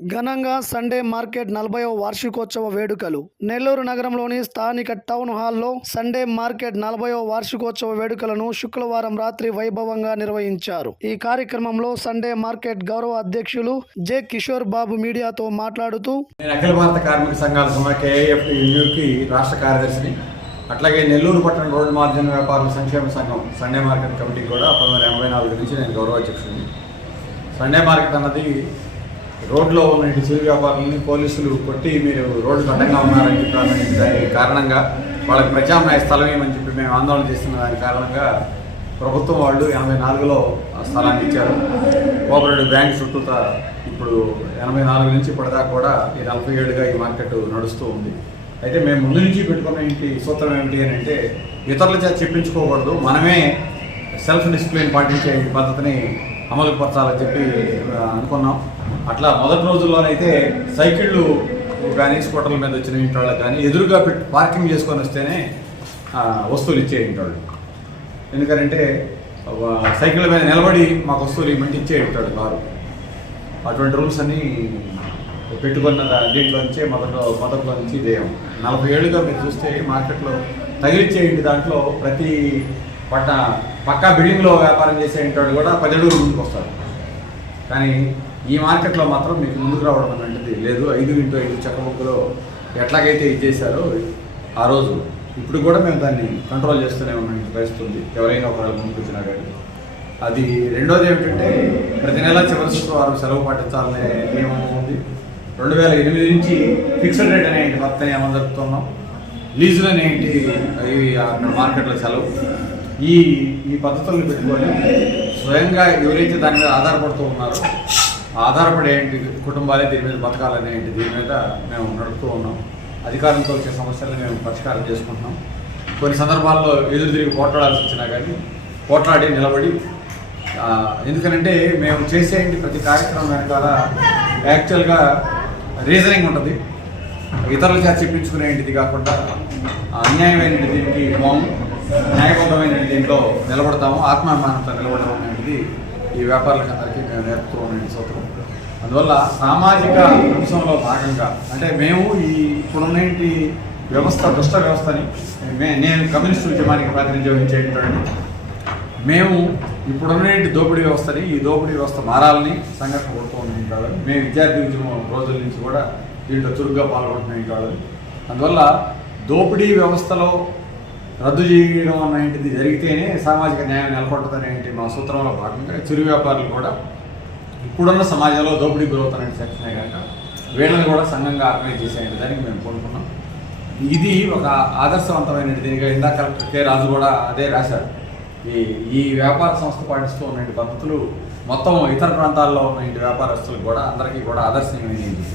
ఘనంగా Sunday market నలభైవ వార్షికోత్సవ వేడుకలు. నెల్లూరు నగరంలోని స్థానిక టౌన్ హాల్లో సండే మార్కెట్ నలభైవ వార్షికోత్సవ వేడుకలను శుక్రవారం రాత్రి వైభవంగా నిర్వహించారు. ఈ కార్యక్రమంలో సండే మార్కెట్ గౌరవ అధ్యక్షులు జె కిషోర్ బాబు మీడియాతో మాట్లాడుతూ నేను అఖిల భారత కార్మిక సంఘాల సమాఖ్య ఏఎఫ్టీయూకి రాష్ట్ర కార్యదర్శిని. అట్లాగే నెల్లూరు పట్టణ రోడ్డు మార్జిన్ వ్యాపారుల సంక్షేమ సంఘం సండే మార్కెట్ కమిటీ కూడా పంతొమ్మిది వందల ఎనభై నాలుగు నుంచి నేను గౌరవ అధ్యక్షుడిని సండే మార్కెట్ అన్నది రోడ్లో ఉన్న చిరు వ్యాపారులని పోలీసులు కొట్టి మీరు రోడ్డు అడ్డంగా ఉన్నారని చెప్పి దాని కారణంగా వాళ్ళకి ప్రత్యామ్నాయ స్థలం ఏమని చెప్పి మేము ఆందోళన చేస్తున్న దాని కారణంగా ప్రభుత్వం వాళ్ళు ఎనభై నాలుగులో ఆ స్థలాన్ని ఇచ్చారు. కోఆపరేటివ్ బ్యాంక్ చుట్టూతా ఇప్పుడు ఎనభై నాలుగు నుంచి ఇప్పటిదాకా కూడా ఈ నలభై ఏడుగా ఈ మార్కెట్ నడుస్తూ ఉంది. అయితే మేము ముందు నుంచి పెట్టుకున్న ఇంటి సూత్రం ఏమిటి అని అంటే ఇతరుల చేత చెప్పించుకోకూడదు. మనమే సెల్ఫ్ డిసిప్లిన్ పాటించే పద్ధతిని అమలు పరచాలని చెప్పి అనుకున్నాం. అట్లా మొదటి రోజుల్లోనైతే సైకిళ్ళు కానీ స్కూటర్ల మీద వచ్చిన ఇంటి వాళ్ళకి కానీ ఎదురుగా పెట్టి పార్కింగ్ చేసుకొని వస్తేనే వస్తువులు ఇచ్చే ఇంటి ఎందుకంటే సైకిళ్ళ మీద నిలబడి మాకు వస్తువులు ఇవ్వమంటే ఇచ్చే ఉంటాడు కారు. అటువంటి రూల్స్ అన్ని పెట్టుకున్న దీంట్లో నుంచే మొదట్లో మొదట్లో నుంచి దేయం నలభై ఏళ్ళుగా మీరు చూస్తే మార్కెట్లో తగిలిచ్చేయండి దాంట్లో ప్రతి పట్ట పక్కా బిల్డింగ్లో వ్యాపారం చేసే కూడా పదిహేడు ముందుకు వస్తారు కానీ ఈ మార్కెట్లో మాత్రం మీకు ముందుకు రావడం అనేది లేదు. ఐదు ఇంటూ ఐదు చెక్కబుక్కులో ఎట్లాగైతే ఇది చేశారో ఆ రోజు. ఇప్పుడు కూడా మేము దాన్ని కంట్రోల్ చేస్తూనే ఉన్నాం. ఇంటి పరిస్థితి ఉంది ఎవరైనా ఒకవేళ ముందుకు వచ్చినా కానీ. అది రెండోది ఏమిటంటే ప్రతి నెల చివరి శుక్రవారం సెలవు పాటించాలనే నియమం ఉంది. రెండు వేల ఎనిమిది నుంచి ఫిక్స్డ్ రేట్ అనే పద్ధతిని అమలు జరుపుతున్నాం. లీజులు అనేటి ఇవి అక్కడ మార్కెట్లో సెలవు. ఈ ఈ పద్ధతులను పెట్టుకొని స్వయంగా ఎవరైతే దాని మీద ఆధారపడుతూ ఉన్నారో ఆ ఆధారపడే కుటుంబాలే దీని మీద బతకాలనే దీని మీద మేము నడుపుతూ ఉన్నాం. అధికారంతో వచ్చే సమస్యలను మేము పరిష్కారం చేసుకుంటున్నాం. కొన్ని సందర్భాల్లో ఎదురు తిరిగి పోట్లాడాల్సి వచ్చినా కానీ పోట్లాడి నిలబడి ఎందుకనంటే మేము చేసే ప్రతి కార్యక్రమం వెనకాల యాక్చువల్గా రీజనింగ్ ఉంటుంది. ఇతరుల చేత చెప్పించుకునేటిది కాకుండా అన్యాయమైన దీనికి మౌనం న్యాయబద్ధమైన దీంట్లో నిలబడతాము ఆత్మాభిమానంతో నిలబడడం అనేది ఈ వ్యాపారులకు అందరికీ మేము నేర్పుతూ ఉన్న సూత్రం. అందువల్ల సామాజిక అంశంలో భాగంగా అంటే మేము ఈ ఇప్పుడున్నటి వ్యవస్థ దుష్ట వ్యవస్థని మే నేను కమ్యూనిస్ట్ ఉద్యమానికి ప్రాతినిధ్యం వహించేటువంటి మేము ఇప్పుడున్నటి దోపిడీ వ్యవస్థని ఈ దోపిడీ వ్యవస్థ మారాలని సంఘటన కొడుతూ కాదు. మేము విద్యార్థి ఉద్యమం రోజుల నుంచి కూడా దీంట్లో చురుగ్గా పాల్గొంటున్నాయి కాదు. అందువల్ల దోపిడీ వ్యవస్థలో రద్దు చేయడం అనేటిది జరిగితేనే సామాజిక న్యాయం నెలకొంటుందనేటి మా సూత్రంలో భాగంగా చిరు వ్యాపారులు కూడా ఇప్పుడున్న సమాజంలో దోపిడీ గురవుతున్న సెక్షనే కనుక వీళ్ళని కూడా సంఘంగా ఆర్గనైజ్ చేసే దానికి మేము కోరుకున్నాం. ఇది ఒక ఆదర్శవంతమైన దీనిగా ఇందాక కలెక్టర్ కె రాజు కూడా అదే రాశారు. ఈ ఈ వ్యాపార సంస్థ పాటిస్తూ ఉన్న పద్ధతులు మొత్తం ఇతర ప్రాంతాల్లో ఉన్న ఇంటి వ్యాపారస్తులకు కూడా అందరికీ కూడా ఆదర్శనీయమైనది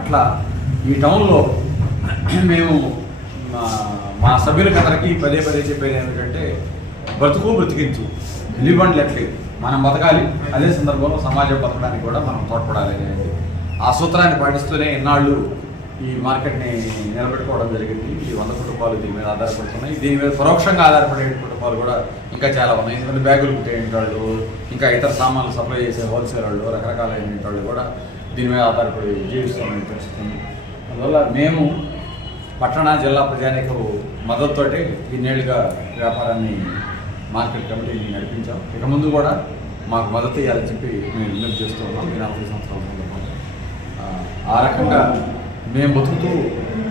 అట్లా ఈ టౌన్లో మేము మా సభ్యులకి అందరికీ పదే పదే చెప్పేది ఏమిటంటే బ్రతుకు బ్రతికించు లివ్ అండ్ మనం బతకాలి. అదే సందర్భంలో సమాజం బతకడానికి కూడా మనం తోడ్పడాలి అనేది. ఆ సూత్రాన్ని పాటిస్తూనే ఇన్నాళ్ళు ఈ మార్కెట్ని నిలబెట్టుకోవడం జరిగింది. ఈ వంద కుటుంబాలు దీని మీద ఆధారపడుతున్నాయి. దీని మీద పరోక్షంగా ఆధారపడే కుటుంబాలు కూడా ఇంకా చాలా ఉన్నాయి. ఎందుకంటే బ్యాగులు కుట్టే వాళ్ళు ఇంకా ఇతర సామాన్లు సప్లై చేసే హోల్సేల్ వాళ్ళు రకరకాలైన వాళ్ళు కూడా దీని మీద ఆధారపడి జీవిస్తున్న పరిస్థితి అందువల్ల మేము పట్టణ జిల్లా ప్రజానికి మద్దతుతోటి ఇన్నేళ్ళుగా వ్యాపారాన్ని మార్కెట్ కమిటీని నడిపించాం. ఇక ముందు కూడా మాకు మద్దతు ఇవ్వాలని చెప్పి మేము విజ్ఞప్తి చేస్తూ ఉన్నాం. ఈ నలభై సంవత్సరాల సందర్భంగా. ఆ, రకంగా మేము బతుకుతూ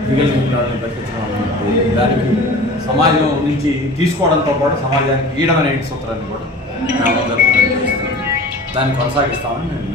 మిగిలిన వాళ్ళని బతికించడం దానికి సమాజం నుంచి తీసుకోవడంతో పాటు సమాజానికి ఇయడం అనే సూత్రాన్ని కూడా దాన్ని కొనసాగిస్తామని మేము